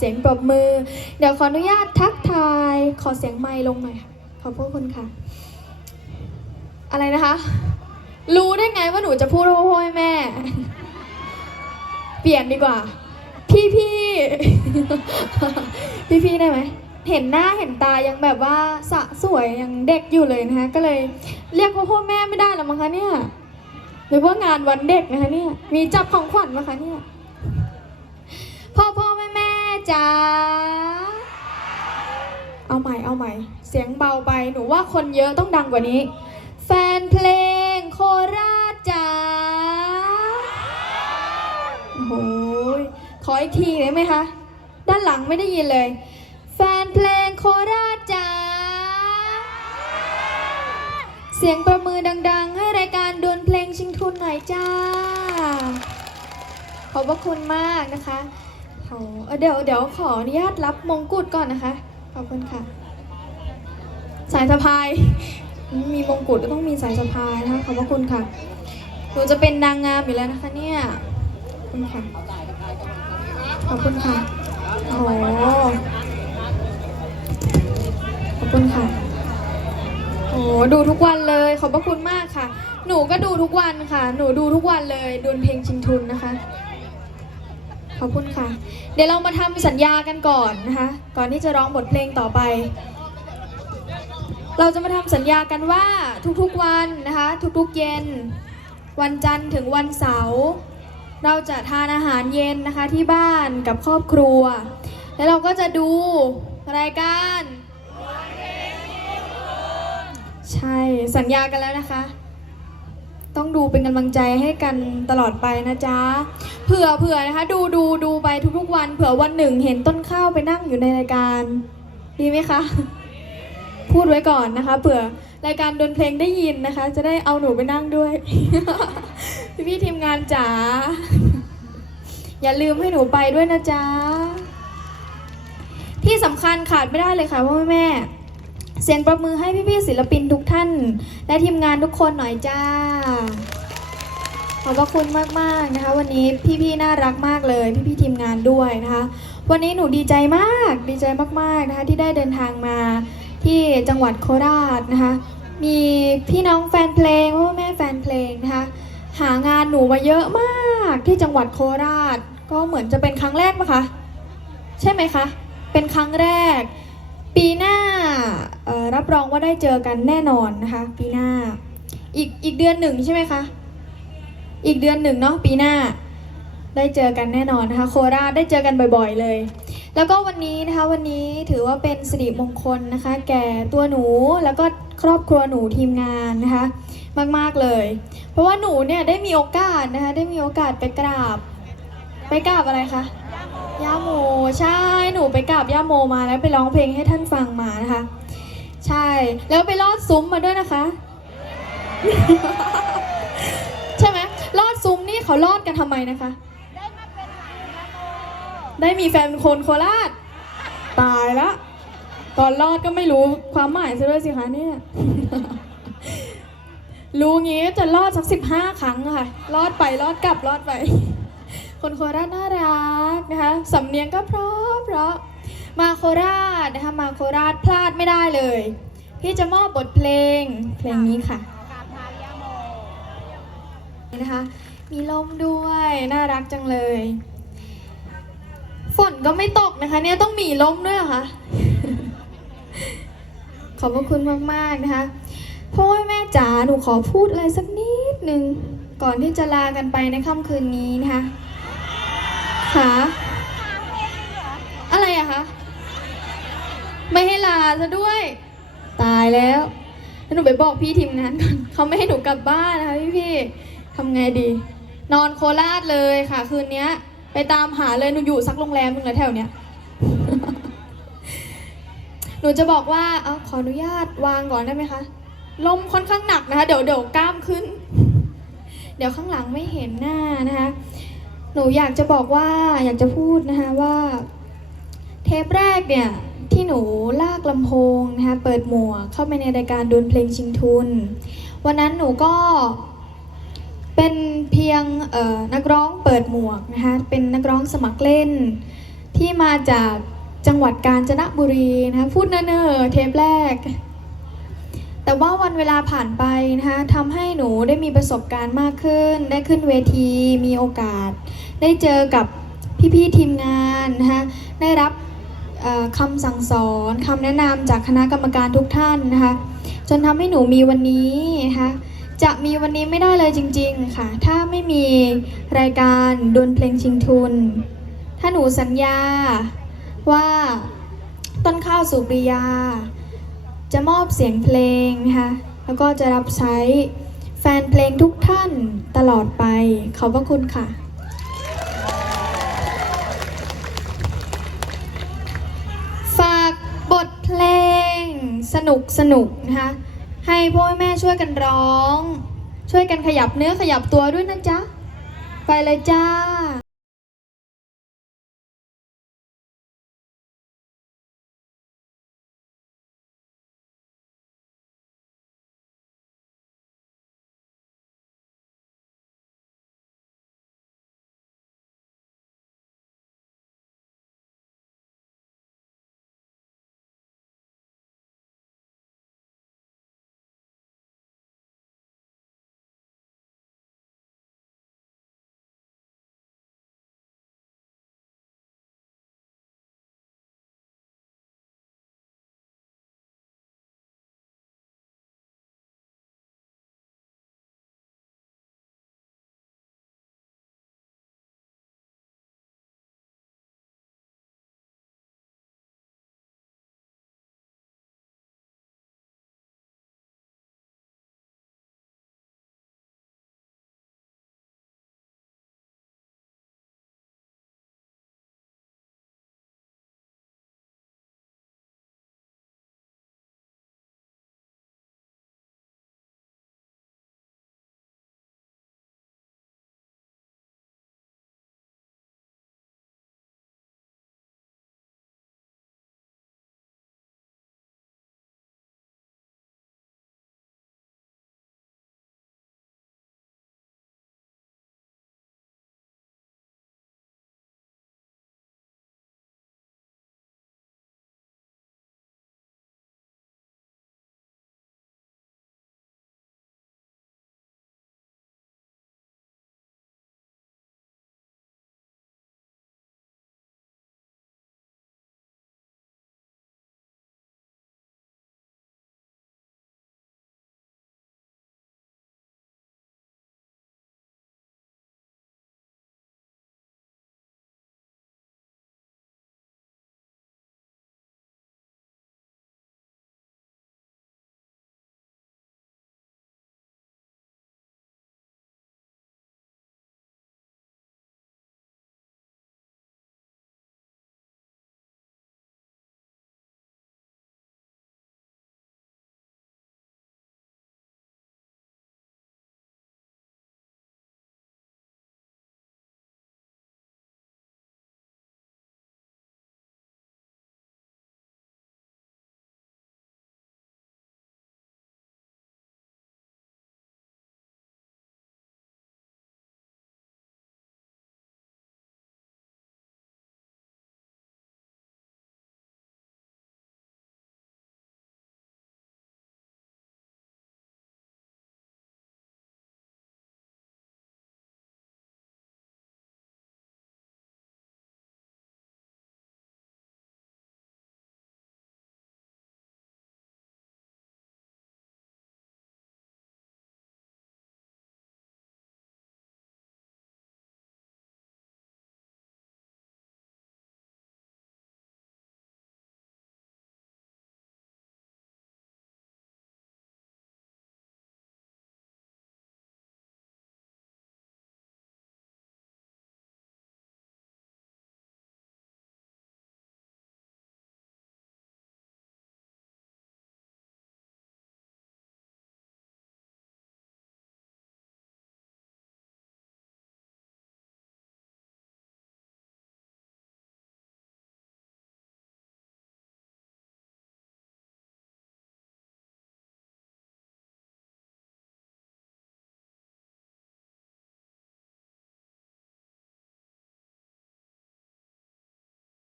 สียงปรบมือ เดี๋ยวขออนุญาตทักทาย ขอเสียงไมค์ลงหน่อยค่ะ ขอบพระคุณค่ะ อะไรนะคะ รู้ได้ไงว่าหนูจะพูดว่าพ่อแม่ เปลี่ยนดีกว่า พี่พี่พี่พี่ได้ไหม เห็นหน้าเห็นตายังแบบว่าสะสวยยังเด็กอยู่เลยนะคะก็เลยเรียกพ่อพ่อแม่ไม่ได้หรอมั้งคะเนี่ยหรือว่างานวันเด็กนะคะเนี่ย มีจับของขวัญไหมคะเนี่ย พ่อพ่อ จ๋าเอาใหม่เอาใหม่ เสียงเบาไปหนูว่าคนเยอะต้องดังกว่านี้ แฟนเพลงโคราชจ๋าโอ้โหขออีกทีได้ไหมคะ ด้านหลังไม่ได้ยินเลย แฟนเพลงโคราชจ๋าเสียงประมือดัง ๆ ให้รายการดวลเพลงชิงทุนหน่อยจ้า ขอบพระคุณมากนะคะ อ่อเดี๋ยวเดี๋ยวขออนุญาตรับมงกุฎก่อนนะคะ ขอบคุณค่ะ สายสะพาย มีมงกุฎก็ต้องมีสายสะพายนะคะขอบพระคุณค่ะ หนูจะเป็นนางงามอยู่แล้วนะคะเนี่ย ขอบคุณค่ะ ขอบคุณค่ะ โอ้โหขอบคุณค่ะ โอ้โหดูทุกวันเลย ขอบพระคุณมากค่ะ หนูก็ดูทุกวันค่ะ หนูดูทุกวันเลยดวลเพลงชิงทุนนะคะ ขอบคุณค่ะ เดี๋ยวเรามาทำสัญญากันก่อนนะคะ ก่อนที่จะร้องบทเพลงต่อไป เราจะมาทำสัญญากันว่าทุกๆวันนะคะ ทุกๆเย็น วันจันทร์ถึงวันเสาร์เราจะทานอาหารเย็นนะคะที่บ้านกับครอบครัว แล้วเราก็จะดูรายการ ใช่สัญญากันแล้วนะคะ ต้องดูเป็นกำลังใจให้กันตลอดไปนะจ๊ะเผื่อเผื่อนะคะ ดูดูดูไปทุกๆวัน เผื่อวันหนึ่งเห็นต้นข้าวไปนั่งอยู่ในรายการดีไหมคะ พูดไว้ก่อนนะคะเผื่อรายการดนเพลงได้ยินนะคะ จะได้เอาหนูไปนั่งด้วย พี่พี่ทีมงานจ๋าอย่าลืมให้หนูไปด้วยนะจ๊ะที่สำคัญขาดไม่ได้เลยค่ะพ่อแม่ เสียงประมือให้พี่ๆศิลปินทุกท่าน และทีมงานทุกคนหน่อยจ้า ขอบพระคุณมากๆนะคะ วันนี้พี่ๆน่ารักมากเลย พี่ๆทีมงานด้วยนะคะ วันนี้หนูดีใจมากดีใจมากๆนะคะที่ได้เดินทางมาที่จังหวัดโคราชนะคะ มีพี่น้องแฟนเพลงพ่อแม่แฟนเพลงนะคะหางานหนูมาเยอะมากที่จังหวัดโคราช ก็เหมือนจะเป็นครั้งแรกปะคะ ใช่ไหมคะ เป็นครั้งแรก ปีหน้า รับรองว่าได้เจอกันแน่นอนนะคะปีหน้า อีกอีกเดือนหนึ่งใช่ไหมคะ อีกเดือนหนึ่งเนาะปีหน้า ได้เจอกันแน่นอนนะคะ โคราชได้เจอกันบ่อยๆเลย แล้วก็วันนี้นะคะวันนี้ถือว่าเป็นสิริมงคลนะคะ แก่ตัวหนูแล้วก็ครอบครัวหนูทีมงานนะคะ มากๆเลย เพราะว่าหนูเนี่ยได้มีโอกาสนะคะได้มีโอกาสไปกราบ ไปกราบอะไรคะย่าโมใช่หนูไปกราบย่าโมมาแล้วไปร้องเพลงให้ท่านฟังมานะคะ ใช่ แล้วไปลอดซุ้มมาด้วยนะคะ ใช่ไหมลอดซุ้มนี่เขาลอดกันทำไมนะคะ ได้มีแฟนเป็นคนโคราช ตายละ ตอนรอดก็ไม่รู้ความหมายซะด้วยสิคะเนี่ย รู้งี้จะรอดสักสิบห้าครั้งอะค่ะรอดไปรอดกลับรอดไป คนโคราชน่ารักนะคะ สำเนียงก็เพราะเพราะ มาโคราชนะคะมาโคราชพลาดไม่ได้เลย พี่จะมอบบทเพลงเพลงนี้ค่ะนี่นะคะ มีลมด้วยน่ารักจังเลย ฝนก็ไม่ตกนะคะ เนี่ยต้องมีลมด้วยเหรอคะขอบพระคุณมากๆนะคะพ่อแม่จ๋าหนูขอพูดอะไรสักนิดนึงก่อนที่จะลากันไปในค่ำคืนนี้นะคะค่ะอะไรอะคะ ไม่ให้ลาซะด้วย ตายแล้วหนูไปบอกพี่ทีมงานก่อนเขาไม่ให้หนูกลับบ้านนะคะพี่พี่ทำไงดี นอนโคราชเลยค่ะ คืนนี้ไปตามหาเลยหนูอยู่สักโรงแรมหนึงเลยแถวเนี้ยหนูจะบอกว่าเอาขออนุญาตวางก่อนได้ไหมคะลมค่อนข้างหนักนะคะ เดี๋ยวเดี๋ยวกล้ามขึ้น เดี๋ยวข้างหลังไม่เห็นหน้านะคะ หนูอยากจะบอกว่าอยากจะพูดนะคะว่า เทปแรกเนี่ย ที่หนูลากลำโพงนะคะเปิดหมวกเข้าไปในรายการดวลเพลงชิงทุน วันนั้นหนูก็เป็นเพียงนักร้องเปิดหมวกนะคะเป็นนักร้องสมัครเล่น ที่มาจากจังหวัดกาญจนบุรีนะคะพูดเนิ่นๆเทปแรก แต่ว่าวันเวลาผ่านไปนะคะทำให้หนูได้มีประสบการณ์มากขึ้น ได้ขึ้นเวทีมีโอกาส ได้เจอกับพี่ๆทีมงานนะคะได้รับ คำสั่งสอนคำแนะนำจากคณะกรรมการทุกท่านนะคะ จนทำให้หนูมีวันนี้นะคะจะมีวันนี้ไม่ได้เลยจริง ๆค่ะ ถ้าไม่มีรายการดวลเพลงชิงทุน ถ้าหนูสัญญาว่าต้นข้าวสุปริยา จะมอบเสียงเพลงนะคะแล้วก็จะรับใช้แฟนเพลงทุกท่านตลอดไป ขอบพระคุณค่ะ สนุกสนุกนะคะให้พ่อแม่ช่วยกันร้อง ช่วยกันขยับเนื้อขยับตัวด้วยนะจ๊ะ ไปเลยจ้า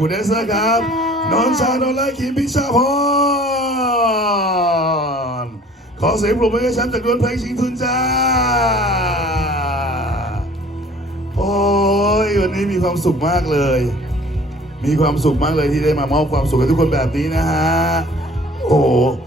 คุณเอสเซอร์ครับน้องชายนนท์และคิมพิชาพรขอเสียงปรบมือให้แชมป์จากดวลเพลงชิงทุนจ้า โอ้ยวันนี้มีความสุขมากเลย มีความสุขมากเลยที่ได้มามอบความสุขให้ทุกคนแบบนี้นะฮะ โอ้